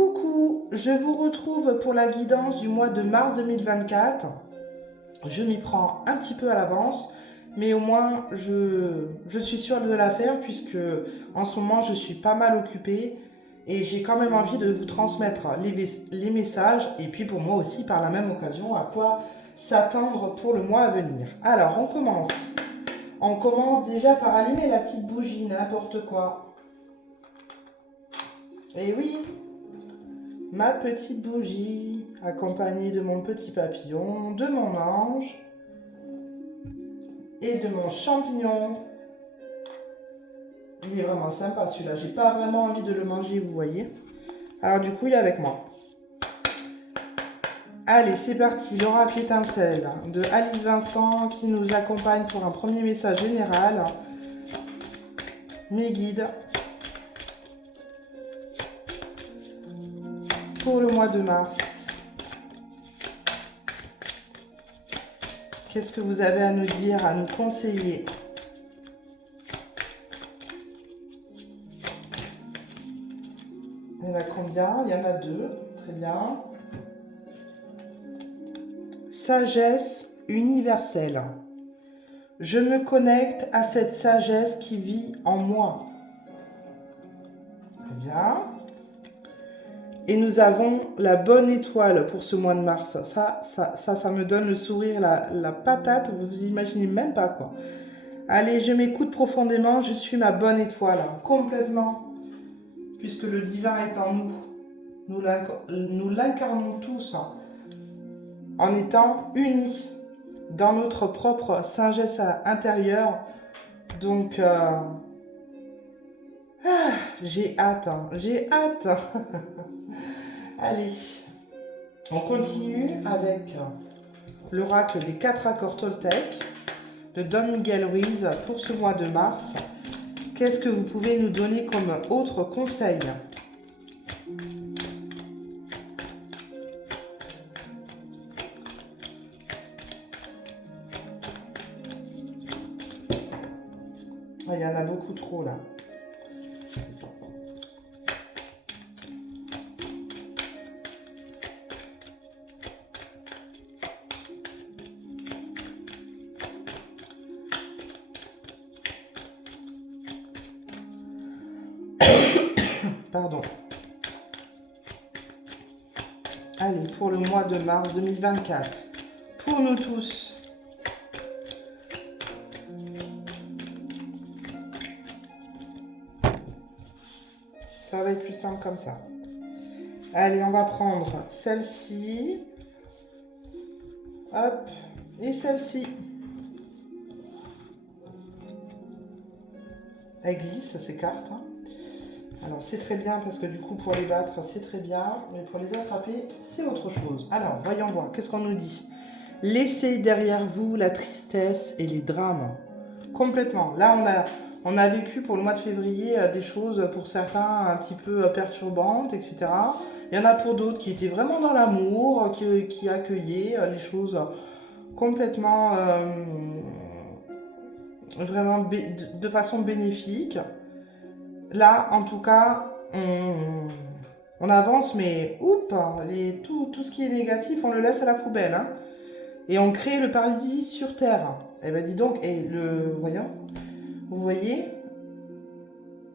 Coucou, je vous retrouve pour la guidance du mois de mars 2024. Je m'y prends un petit peu à l'avance, mais au moins je suis sûre de la faire puisque en ce moment je suis pas mal occupée et j'ai quand même envie de vous transmettre les messages et puis pour moi aussi par la même occasion à quoi s'attendre pour le mois à venir. Alors on commence. On commence déjà par allumer la petite bougie, n'importe quoi. Et oui, ma petite bougie, accompagnée de mon petit papillon, de mon ange et de mon champignon. Il est vraiment sympa celui-là, j'ai pas vraiment envie de le manger, vous voyez. Alors du coup, il est avec moi. Allez, c'est parti, l'oracle étincelle de Alice Vincent qui nous accompagne pour un premier message général. Mes guides pour le mois de mars. Qu'est-ce que vous avez à nous dire, à nous conseiller? Il y en a combien? Il y en a 2. Très bien. Sagesse universelle. Je me connecte à cette sagesse qui vit en moi. Très bien. Et nous avons la bonne étoile pour ce mois de mars. Ça me donne le sourire, la patate, vous imaginez même pas quoi. Allez, je m'écoute profondément, je suis ma bonne étoile, complètement. Puisque le divin est en nous. Nous l'incarnons tous en étant unis dans notre propre sagesse intérieure. Donc, j'ai hâte, j'ai hâte. Allez, on continue avec l'oracle des 4 accords Toltec de Don Miguel Ruiz pour ce mois de mars. Qu'est-ce que vous pouvez nous donner comme autre conseil? Il y en a beaucoup trop là. Pardon. Allez, pour le mois de mars 2024, pour nous tous. Ça va être plus simple comme ça. Allez, on va prendre celle-ci. Hop. Et celle-ci. Elle glisse ces cartes. Alors c'est très bien parce que du coup pour les battre c'est très bien. Mais pour les attraper c'est autre chose. Alors voyons voir. Qu'est-ce qu'on nous dit? Laissez derrière vous la tristesse et les drames. Complètement. Là on a vécu pour le mois de février des choses pour certains un petit peu perturbantes, etc. Il y en a pour d'autres qui étaient vraiment dans l'amour, qui accueillaient les choses complètement, vraiment de façon bénéfique. Là, en tout cas, on avance, mais oups, tout ce qui est négatif, on le laisse à la poubelle. Hein. Et on crée le paradis sur Terre. Eh bien, dis donc, voyons, vous voyez,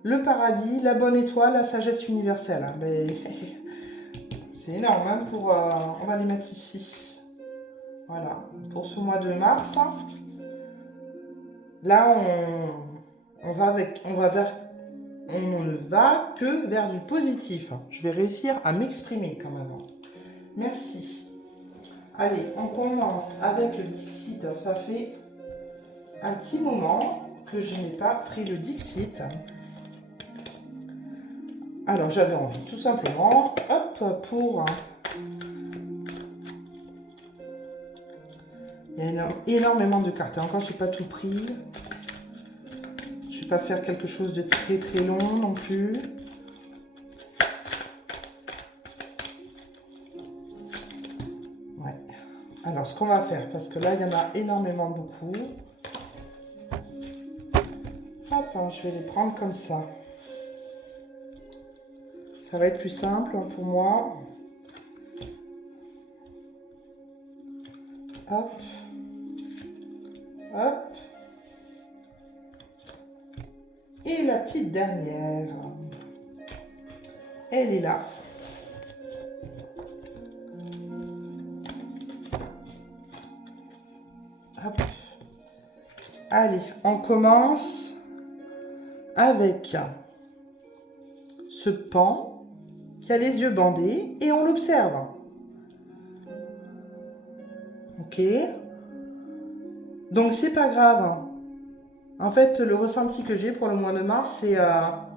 le paradis, la bonne étoile, la sagesse universelle. Mais, c'est énorme, hein, on va les mettre ici. Voilà, pour ce mois de mars. Là, on ne va que vers du positif. Je vais réussir à m'exprimer quand même. Merci. Allez, on commence avec le Dixit. Ça fait un petit moment que je n'ai pas pris le Dixit. Alors, j'avais envie, tout simplement, hop, pour... Il y a énormément de cartes. Encore, je n'ai pas tout pris. Je ne vais pas faire quelque chose de très très long non plus. Ouais. Alors, ce qu'on va faire, parce que là, il y en a énormément beaucoup. Hop, je vais les prendre comme ça. Ça va être plus simple pour moi. Hop. Hop. Et la petite dernière. Elle est là. Hop. Allez, on commence avec ce pan qui a les yeux bandés et on l'observe. Ok. Donc c'est pas grave. En fait, le ressenti que j'ai pour le mois de mars, c'est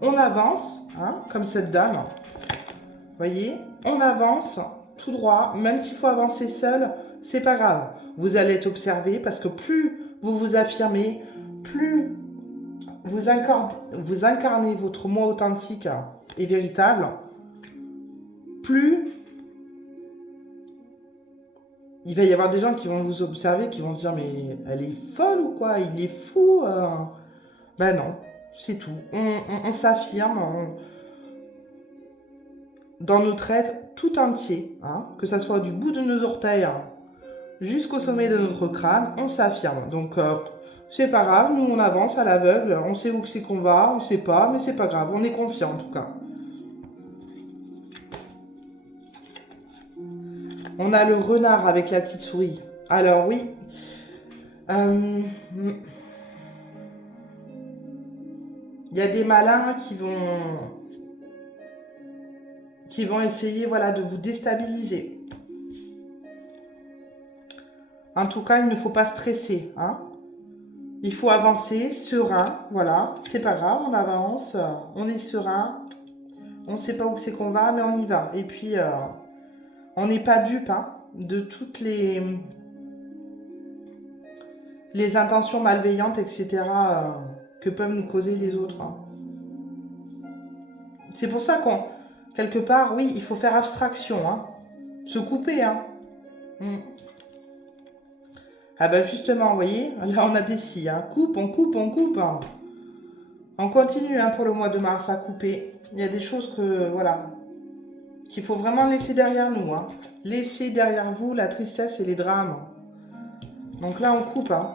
on avance, hein, comme cette dame. Vous voyez, on avance tout droit, même s'il faut avancer seul, c'est pas grave. Vous allez être observé parce que plus vous vous affirmez, plus vous incarnez votre moi authentique et véritable, plus il va y avoir des gens qui vont vous observer, qui vont se dire mais elle est folle ou quoi, il est fou. Ben non, c'est tout. On s'affirme dans notre être tout entier, hein, que ça soit du bout de nos orteils jusqu'au sommet de notre crâne, on s'affirme. Donc c'est pas grave, nous on avance à l'aveugle, on sait où c'est qu'on va, on sait pas, mais c'est pas grave, on est confiant en tout cas. On a le renard avec la petite souris. Alors oui, il y a des malins qui vont essayer, voilà, de vous déstabiliser. En tout cas, il ne faut pas stresser, hein. Il faut avancer, serein, voilà, c'est pas grave, on avance, on est serein, on ne sait pas où c'est qu'on va, mais on y va. Et puis, on n'est pas dupe, hein, de toutes les intentions malveillantes, etc., que peuvent nous causer les autres. Hein. C'est pour ça qu'on, quelque part, oui, il faut faire abstraction, hein, se couper, hein. Ah ben justement, vous voyez, là on a des scies, hein. Coupe, on coupe, on coupe. Hein. On continue hein, pour le mois de mars à couper. Il y a des choses que, voilà, qu'il faut vraiment laisser derrière nous. Hein. Laissez derrière vous la tristesse et les drames. Donc là on coupe. Hein.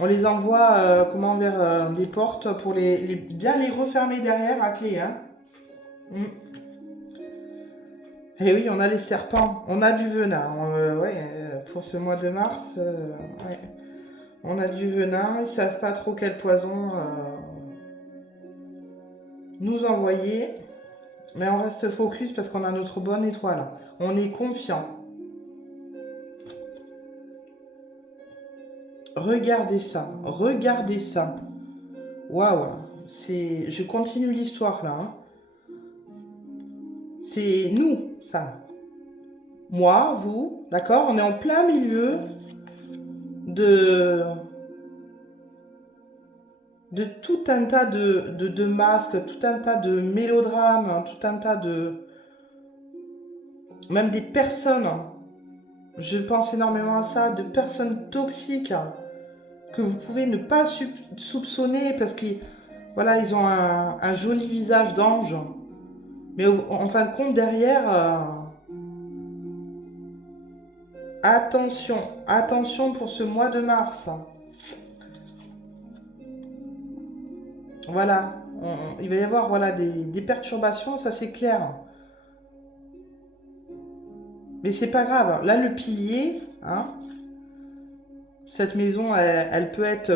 On les envoie vers les portes pour bien les refermer derrière à clé. Hein. Et oui, on a les serpents, on a du venin. Pour ce mois de mars, ouais. On a du venin. Ils ne savent pas trop quel poison nous envoyer. Mais on reste focus parce qu'on a notre bonne étoile. On est confiant. Regardez ça, regardez ça. Waouh, je continue l'histoire là. Hein. C'est nous, ça. Moi, vous, d'accord? On est en plein milieu de tout un tas de masques, tout un tas de mélodrames, tout un tas de... Même des personnes, je pense énormément à ça, de personnes toxiques que vous pouvez ne pas soupçonner parce qu'ils voilà, ils ont un joli visage d'ange. Mais en fin de compte, derrière, attention, attention pour ce mois de mars. Voilà, il va y avoir voilà, des perturbations, ça c'est clair. Mais c'est pas grave. Là, le pilier, hein, cette maison, elle peut être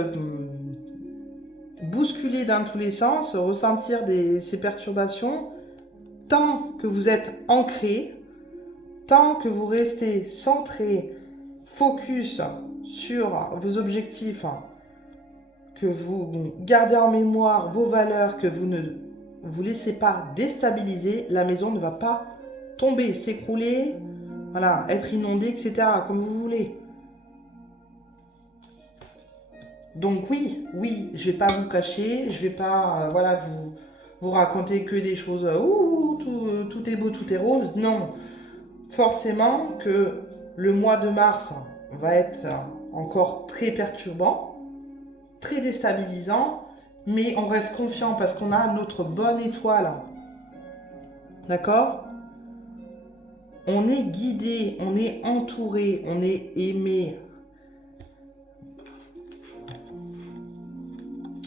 bousculée dans tous les sens, ressentir ces perturbations. Tant que vous êtes ancré, tant que vous restez centré, focus sur vos objectifs, que vous gardez en mémoire vos valeurs, que vous ne vous laissez pas déstabiliser, la maison ne va pas tomber, s'écrouler, voilà, être inondée, etc., comme vous voulez. Donc oui, je vais pas vous cacher, je vais pas vous raconter que des choses, tout est beau, tout est rose. Non, forcément que le mois de mars va être encore très perturbant, très déstabilisant, mais on reste confiant parce qu'on a notre bonne étoile. D'accord? On est guidé, on est entouré, on est aimé.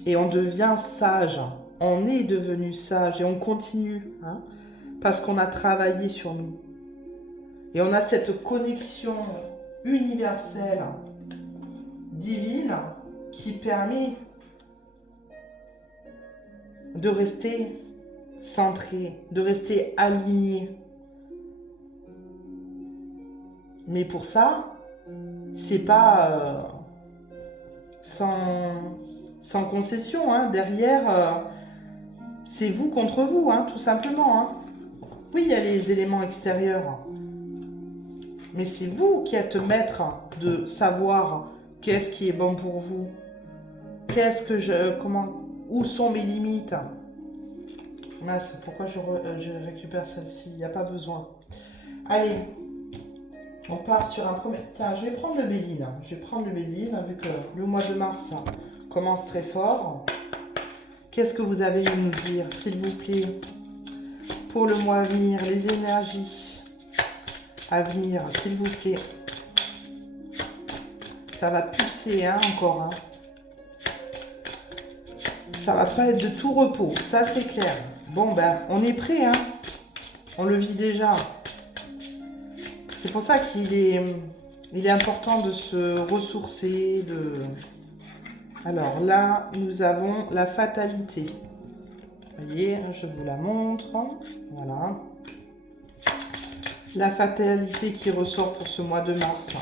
Et on devient sage. On est devenu sage et on continue. Hein, parce qu'on a travaillé sur nous. Et on a cette connexion universelle, divine, qui permet de rester centré, de rester aligné. Mais pour ça, c'est pas sans concession. Hein. Derrière, c'est vous contre vous, hein, tout simplement. Hein. Oui, il y a les éléments extérieurs. Mais c'est vous qui êtes maître de savoir qu'est-ce qui est bon pour vous. Où sont mes limites? Mince, pourquoi je récupère celle-ci? Il n'y a pas besoin. Allez, on part sur un premier... Tiens, je vais prendre le Béline. Je vais prendre le Béline, vu que le mois de mars commence très fort. Qu'est-ce que vous avez à nous dire, s'il vous plaît, pour le mois à venir, les énergies à venir, s'il vous plaît. Ça va pulser, hein, encore. Hein. Ça va pas être de tout repos, ça c'est clair. Bon, ben, on est prêt, hein. On le vit déjà. C'est pour ça qu'il est important de se ressourcer, Alors là, nous avons la fatalité. Vous voyez, je vous la montre. Voilà. La fatalité qui ressort pour ce mois de mars.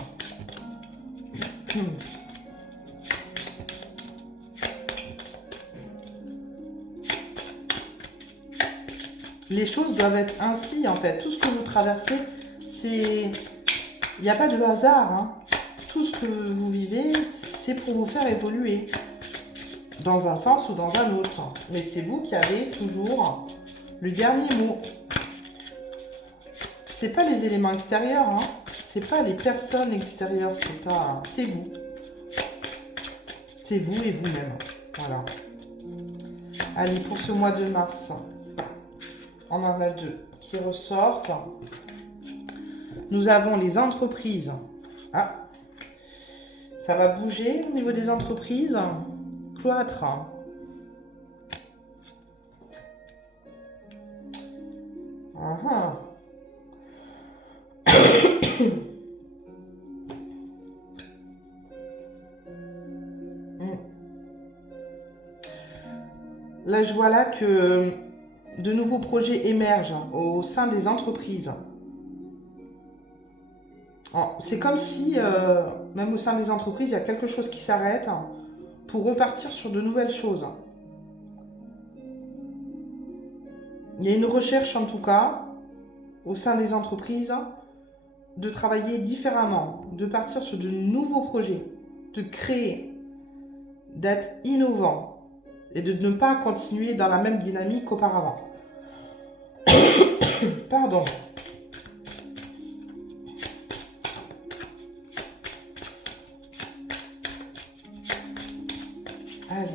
Les choses doivent être ainsi, en fait. Tout ce que vous traversez, c'est... Il n'y a pas de hasard. Hein. Tout ce que vous vivez, c'est pour vous faire évoluer. Dans un sens ou dans un autre. Mais c'est vous qui avez toujours le dernier mot. C'est pas les éléments extérieurs, hein. C'est pas les personnes extérieures, c'est vous. C'est vous et vous-même. Voilà. Allez, pour ce mois de mars, on en a deux qui ressortent. Nous avons les entreprises. Ah, ça va bouger au niveau des entreprises. Cloître. Ah. Là, je vois là que de nouveaux projets émergent au sein des entreprises. C'est comme si, même au sein des entreprises, il y a quelque chose qui s'arrête pour repartir sur de nouvelles choses. Il y a une recherche, en tout cas, au sein des entreprises, de travailler différemment, de partir sur de nouveaux projets, de créer, d'être innovant et de ne pas continuer dans la même dynamique qu'auparavant. Pardon. Allez.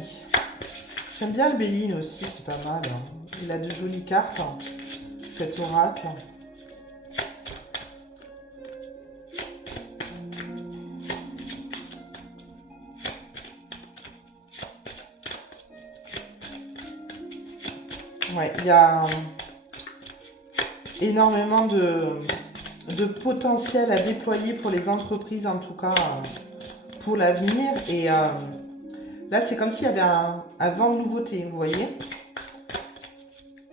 J'aime bien le Béline aussi, c'est pas mal. Il a de jolies cartes, cet oracle. Ouais, il y a énormément de potentiel à déployer pour les entreprises, en tout cas pour l'avenir. Et là, c'est comme s'il y avait un vent de nouveauté, vous voyez.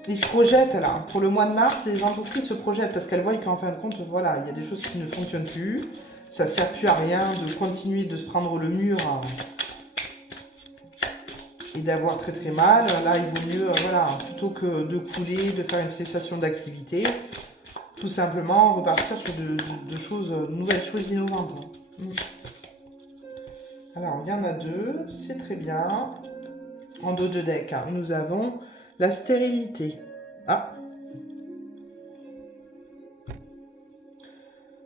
Ils se projettent là. Pour le mois de mars, les entreprises se projettent parce qu'elles voient qu'en fin de compte, voilà, il y a des choses qui ne fonctionnent plus. Ça ne sert plus à rien de continuer de se prendre le mur et d'avoir très très mal. Là, il vaut mieux, voilà, plutôt que de couler, de faire une cessation d'activité, tout simplement repartir sur de nouvelles choses innovantes. Alors, il y en a deux, c'est très bien. En dos de deck, hein, nous avons la stérilité. Ah.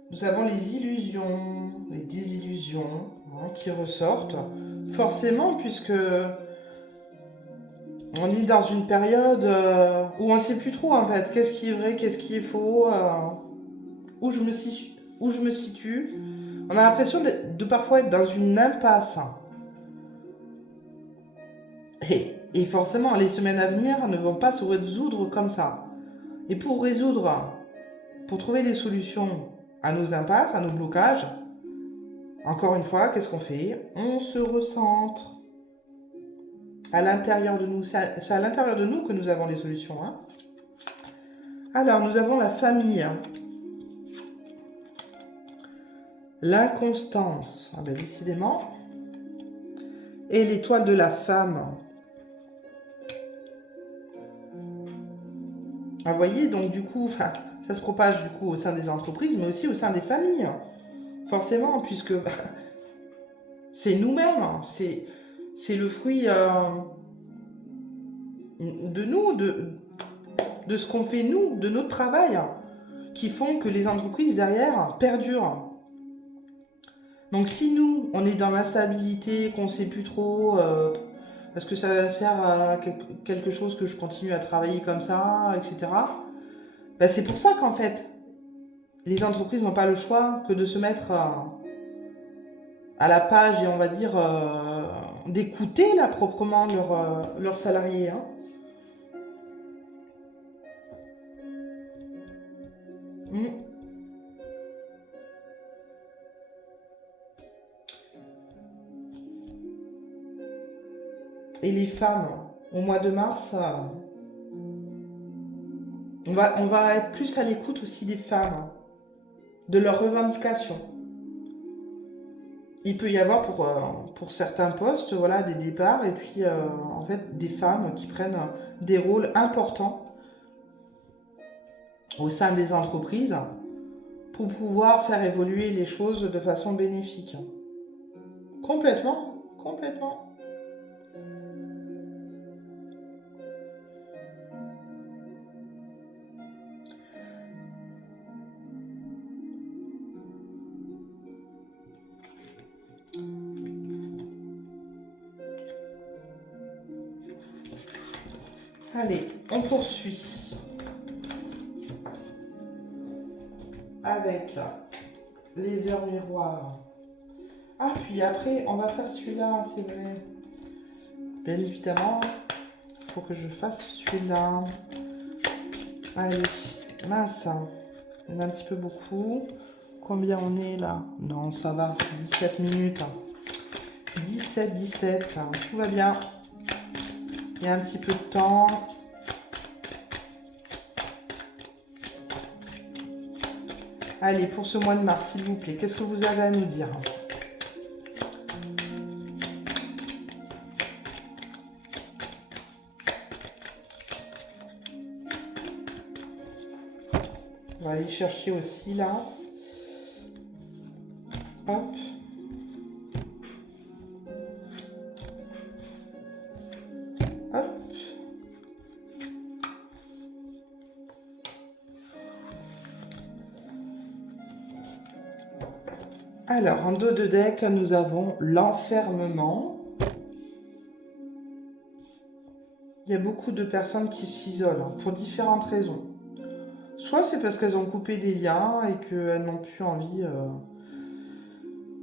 Nous avons les illusions, les désillusions, hein, qui ressortent. Forcément, puisque On est dans une période où on ne sait plus trop en fait. Qu'est-ce qui est vrai, qu'est-ce qui est faux, où je me situe. On a l'impression de parfois être dans une impasse. Et forcément, les semaines à venir ne vont pas se résoudre comme ça. Et pour trouver des solutions à nos impasses, à nos blocages, encore une fois, qu'est-ce qu'on fait? On se recentre à l'intérieur de nous. C'est à l'intérieur de nous que nous avons les solutions. Hein. Alors, nous avons la famille. L'inconstance. Ah ben, décidément. Et l'étoile de la femme. Ah, vous voyez, donc du coup, ça se propage du coup au sein des entreprises, mais aussi au sein des familles. Forcément, puisque c'est nous-mêmes, c'est le fruit de nous, de ce qu'on fait nous, de notre travail, qui font que les entreprises derrière perdurent. Donc si nous, on est dans l'instabilité, qu'on ne sait plus trop, est-ce que ça sert à quelque chose que je continue à travailler comme ça, etc. Ben, c'est pour ça qu'en fait, les entreprises n'ont pas le choix que de se mettre à la page et on va dire d'écouter là proprement leurs salariés. Hein. Mm. Et les femmes, au mois de mars, on va être plus à l'écoute aussi des femmes, de leurs revendications. Il peut y avoir pour certains postes voilà, des départs et puis en fait des femmes qui prennent des rôles importants au sein des entreprises pour pouvoir faire évoluer les choses de façon bénéfique. Complètement, complètement. Allez, on poursuit avec les heures miroirs. Ah, puis après, on va faire celui-là, c'est vrai. Bien évidemment, il faut que je fasse celui-là. Allez, mince. Il y en a un petit peu beaucoup. Combien on est là? Non, ça va. 17 minutes. 17. Tout va bien. Il y a un petit peu de temps. Allez, pour ce mois de mars, s'il vous plaît, qu'est-ce que vous avez à nous dire? On va aller chercher aussi là. Hop. Hop. Alors, en dos de deck, nous avons l'enfermement. Il y a beaucoup de personnes qui s'isolent pour différentes raisons. Soit c'est parce qu'elles ont coupé des liens et qu'elles n'ont plus envie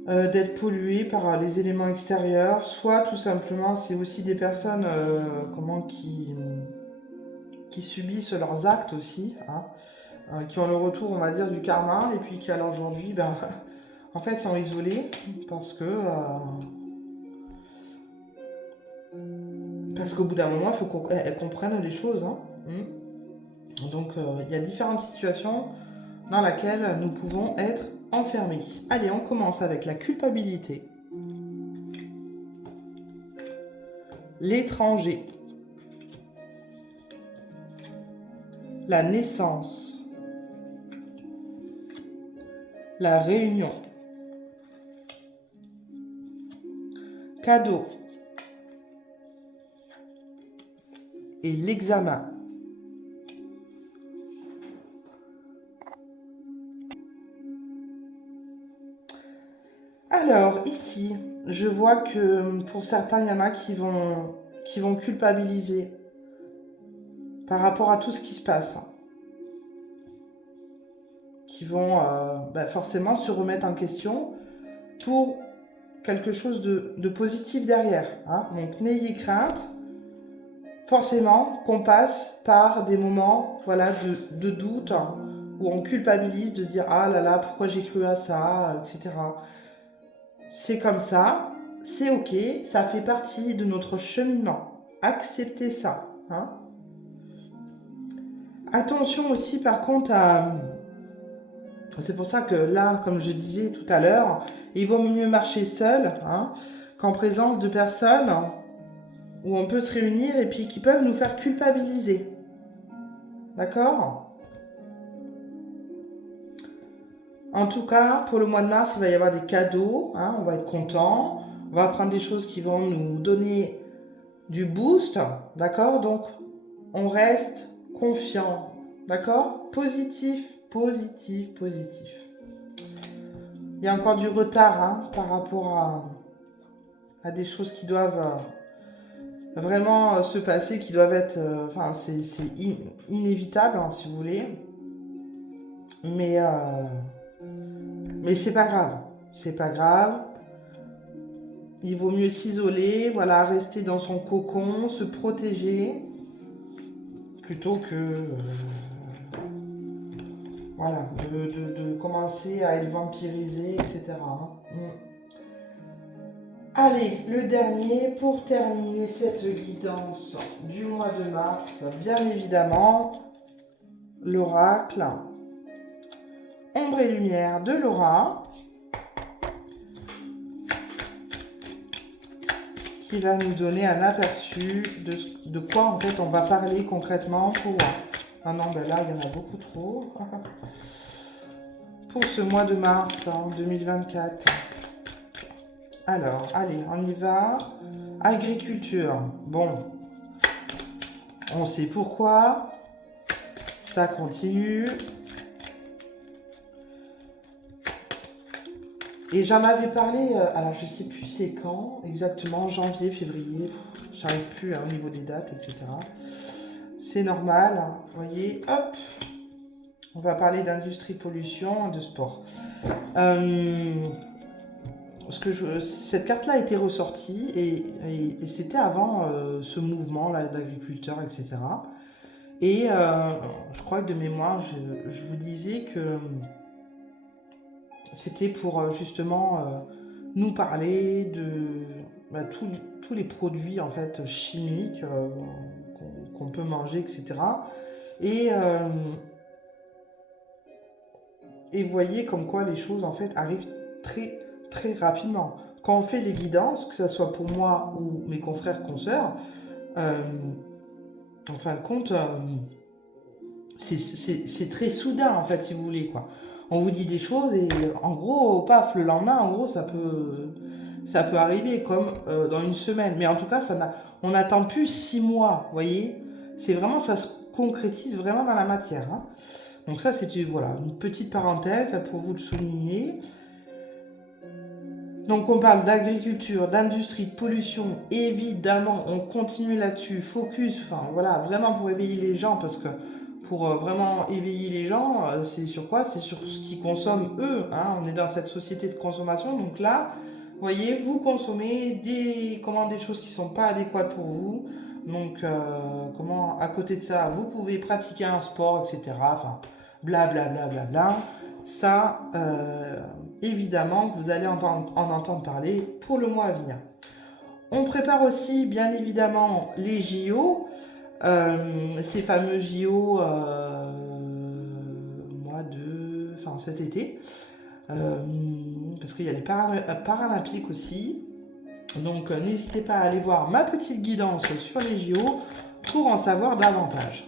d'être polluées par les éléments extérieurs, soit tout simplement c'est aussi des personnes qui subissent leurs actes aussi, hein, qui ont le retour on va dire du karma et puis qui alors aujourd'hui en fait sont isolés parce qu'au bout d'un moment il faut qu'elles comprennent les choses. Hein. Donc il y a différentes situations dans lesquelles nous pouvons être enfermés. Allez, on commence avec la culpabilité, l'étranger, la naissance, la réunion, cadeau et l'examen. Alors ici, je vois que pour certains, il y en a qui vont qui vont culpabiliser par rapport à tout ce qui se passe, qui vont forcément se remettre en question pour quelque chose de positif derrière. Hein. Donc n'ayez crainte, forcément qu'on passe par des moments de doute, où on culpabilise de se dire « Ah là là, pourquoi j'ai cru à ça ?» etc. C'est comme ça, c'est ok, ça fait partie de notre cheminement. Acceptez ça. Hein. Attention aussi par contre à... C'est pour ça que là, comme je disais tout à l'heure, il vaut mieux marcher seul qu'en présence de personnes où on peut se réunir et puis qui peuvent nous faire culpabiliser. D'accord ? En tout cas, pour le mois de mars, il va y avoir des cadeaux, on va être content, on va apprendre des choses qui vont nous donner du boost, d'accord ? Donc, on reste confiant, d'accord ? Positif, positif, positif. Il y a encore du retard par rapport à des choses qui doivent vraiment se passer, qui doivent être... c'est inévitable, si vous voulez. Mais c'est pas grave. C'est pas grave. Il vaut mieux s'isoler, rester dans son cocon, se protéger, plutôt que... de commencer à être vampirisé, etc. Allez, le dernier, pour terminer cette guidance du mois de mars, bien évidemment, l'oracle Ombre et Lumière de Laura, qui va nous donner un aperçu de quoi en fait on va parler concrètement pour... Ah non, là, il y en a beaucoup trop. Pour ce mois de mars 2024. Alors, allez, on y va. Agriculture. Bon, on sait pourquoi. Ça continue. Et j'en avais parlé, alors je sais plus c'est quand, exactement, janvier, février, j'arrive plus au niveau des dates, etc. C'est normal, vous voyez, hop, on va parler d'industrie, pollution, de sport. Cette carte-là a été ressortie et c'était avant ce mouvement-là d'agriculteurs, etc. Et je crois que de mémoire, je vous disais que c'était pour justement nous parler de tous les produits en fait chimiques qu'on peut manger, etc. Et voyez comme quoi les choses en fait arrivent très très rapidement. Quand on fait les guidances, que ce soit pour moi ou mes confrères consoeurs, en fin de compte, c'est très soudain en fait, si vous voulez quoi. On vous dit des choses et en gros, paf, le lendemain, en gros, ça peut arriver comme dans une semaine. Mais en tout cas, on n'attend plus 6 mois, vous voyez. C'est vraiment, ça se concrétise vraiment dans la matière. Hein. Donc ça, c'est une petite parenthèse pour vous le souligner. Donc on parle d'agriculture, d'industrie, de pollution. Évidemment, on continue là-dessus. Focus, vraiment pour éveiller les gens parce que pour vraiment éveiller les gens, c'est sur quoi? C'est sur ce qu'ils consomment eux. Hein. On est dans cette société de consommation. Donc là, vous voyez, vous consommez des choses qui ne sont pas adéquates pour vous. Donc, à côté de ça, vous pouvez pratiquer un sport, etc. Enfin, blablabla. Bla, bla, bla. Ça, évidemment, que vous allez en entendre parler pour le mois à venir. On prépare aussi, bien évidemment, les JO. Ces fameux JO cet été parce qu'il y a les Paralympiques aussi, donc n'hésitez pas à aller voir ma petite guidance sur les JO pour en savoir davantage.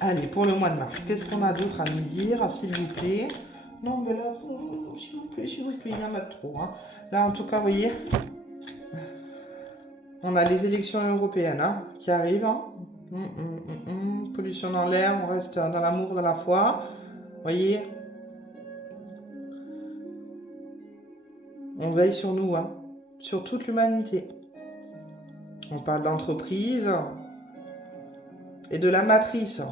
Allez, pour le mois de mars, qu'est-ce qu'on a d'autre à nous dire, s'il vous plaît? Non, mais là, s'il vous plaît, il y en a trop. Hein. Là, en tout cas, vous voyez, on a les élections européennes qui arrivent. Hein. Pollution dans l'air, on reste dans l'amour, dans la foi. Vous voyez, on veille sur nous. Hein. sur toute l'humanité. On parle d'entreprise et de la matrice.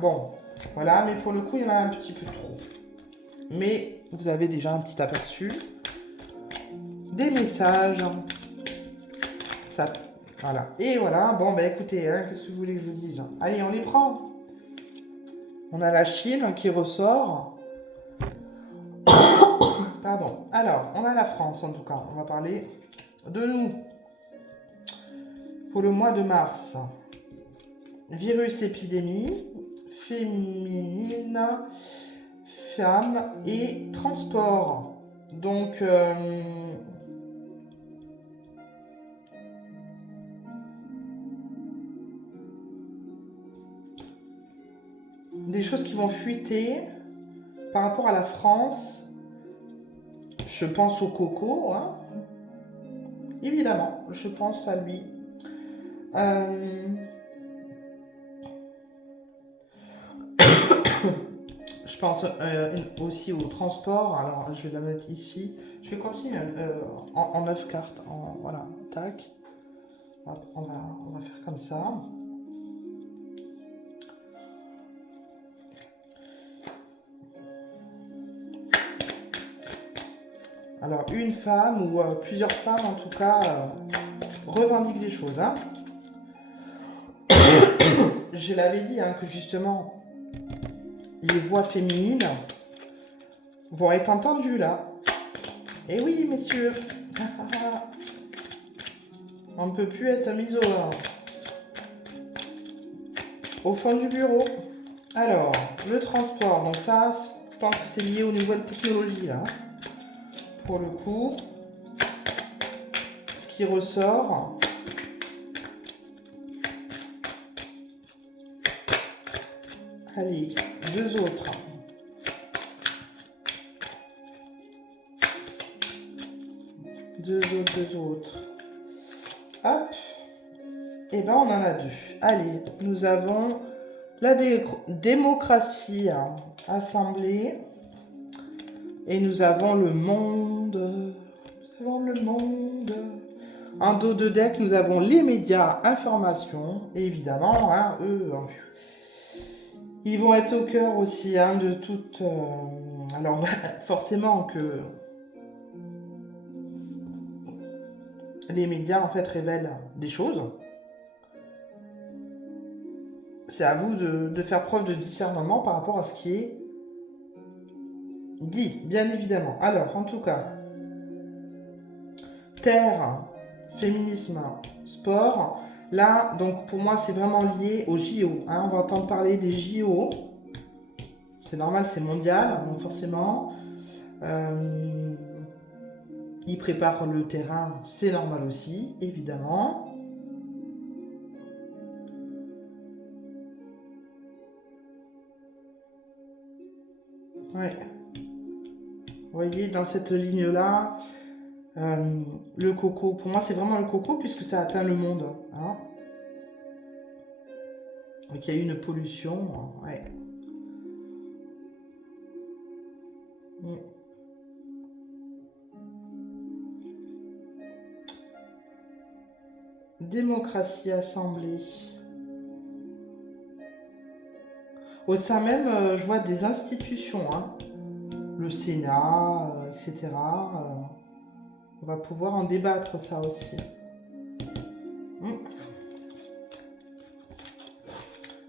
Bon, voilà, mais pour le coup, il y en a un petit peu trop. Mais vous avez déjà un petit aperçu des messages. Ça, voilà. Et voilà, bon, ben écoutez, hein, qu'est-ce que vous voulez que je vous dise? Allez, on les prend. On a la Chine qui ressort. Pardon. Alors, on a la France, en tout cas. On va parler de nous. Pour le mois de mars. Virus, épidémie, féminine, femme et transport. Donc, des choses qui vont fuiter par rapport à la France. Je pense au coco, hein. Évidemment, je pense à lui. Je pense aussi au transport. Alors, je vais la mettre ici. Je vais continuer en 9 cartes. Voilà, tac. On va faire comme ça. Alors, une femme ou plusieurs femmes, en tout cas, revendiquent des choses. Hein. Je l'avais dit, hein, que justement, les voix féminines vont être entendues, là. Eh oui, messieurs. On ne peut plus être mis au fond du bureau. Alors, le transport. Donc ça, je pense que c'est lié aux nouvelles technologies, là. Pour le coup, ce qui ressort, allez, deux autres. Deux autres. Hop. Et ben, on en a deux. Allez, nous avons la démocratie assemblée. Et nous avons le monde. Nous avons le monde. En dos de deck, nous avons les médias, information. Et évidemment, hein, eux, ils vont être au cœur aussi hein, de toute... alors, forcément que les médias, en fait, révèlent des choses. C'est à vous de faire preuve de discernement par rapport à ce qui est dit, bien évidemment. Alors, en tout cas, terre, féminisme, sport. Là, donc pour moi, c'est vraiment lié aux JO. Hein. On va entendre parler des JO. C'est normal, c'est mondial, donc forcément. Ils préparent le terrain, c'est normal aussi, évidemment. Ouais. Vous voyez, dans cette ligne-là, le coco, pour moi, c'est vraiment le coco puisque ça atteint le monde. Hein. Donc, il y a eu une pollution. Ouais. Démocratie assemblée. Au sein même, je vois des institutions, hein. Le Sénat, etc. On va pouvoir en débattre ça aussi.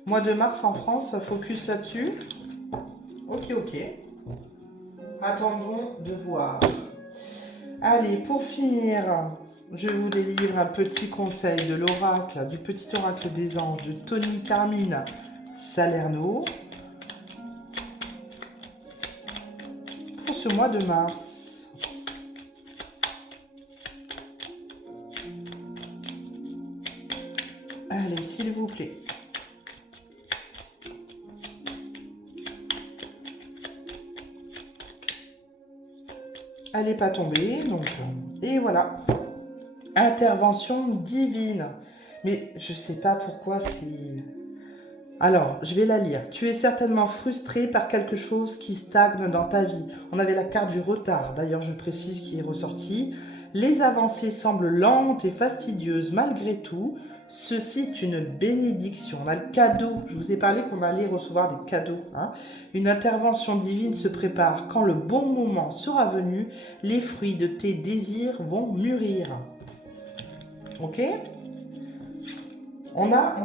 Mois de mars en France, focus là-dessus. Ok. Attendons de voir. Allez, pour finir, je vous délivre un petit conseil de l'oracle, du petit oracle des anges de Tony Carmine Salerno. Pour ce mois de mars. Allez, s'il vous plaît. Elle n'est pas tombée, donc... Et voilà. Intervention divine. Mais je ne sais pas pourquoi c'est... Alors, je vais la lire. Tu es certainement frustré par quelque chose qui stagne dans ta vie. On avait la carte du retard, d'ailleurs je précise, qui est ressortie. Les avancées semblent lentes et fastidieuses malgré tout. Ceci est une bénédiction. On a le cadeau. Je vous ai parlé qu'on allait recevoir des cadeaux. Hein. Une intervention divine se prépare. Quand le bon moment sera venu, les fruits de tes désirs vont mûrir. Ok? On a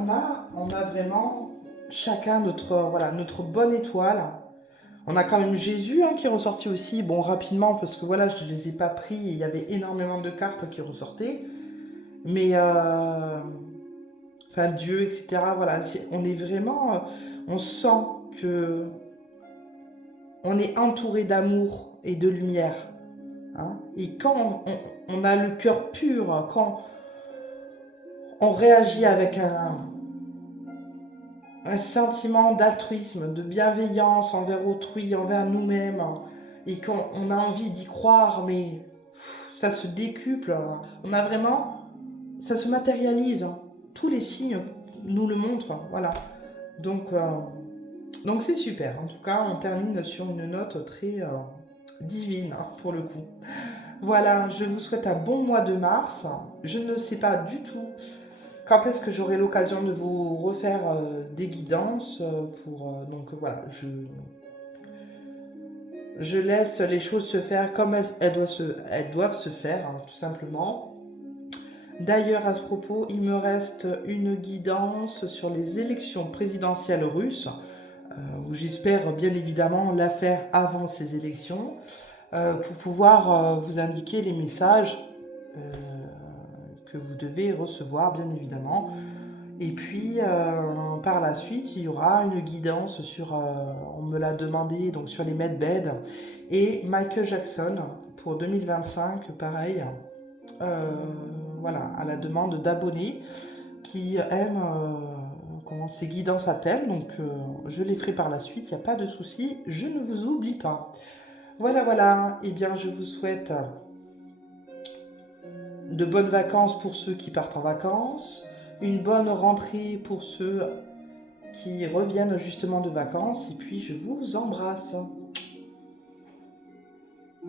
vraiment chacun notre bonne étoile. On a quand même Jésus qui est ressorti aussi, bon rapidement parce que voilà, je ne les ai pas pris, il y avait énormément de cartes qui ressortaient. Mais, enfin Dieu, etc. Voilà, on est vraiment, on sent que on est entouré d'amour et de lumière. Hein. Et quand on a le cœur pur, quand on réagit avec un sentiment d'altruisme, de bienveillance envers autrui, envers nous-mêmes, et qu'on a envie d'y croire, mais ça se décuple. On a vraiment, ça se matérialise. Tous les signes nous le montrent, voilà. Donc c'est super. En tout cas, on termine sur une note très divine pour le coup. Voilà, je vous souhaite un bon mois de mars. Je ne sais pas du tout quand est-ce que j'aurai l'occasion de vous refaire des guidances donc voilà, je laisse les choses se faire comme elles doivent se faire, tout simplement. D'ailleurs, à ce propos, il me reste une guidance sur les élections présidentielles russes, où j'espère bien évidemment la faire avant ces élections, pour pouvoir vous indiquer les messages que vous devez recevoir, bien évidemment. Et puis, par la suite, il y aura une guidance sur, on me l'a demandé, donc sur les medbeds et Michael Jackson pour 2025, pareil. Voilà, à la demande d'abonnés qui aiment ces guidances à thème. Donc, je les ferai par la suite, il n'y a pas de souci, je ne vous oublie pas. Voilà, et bien je vous souhaite de bonnes vacances pour ceux qui partent en vacances, une bonne rentrée pour ceux qui reviennent justement de vacances, et puis je vous embrasse.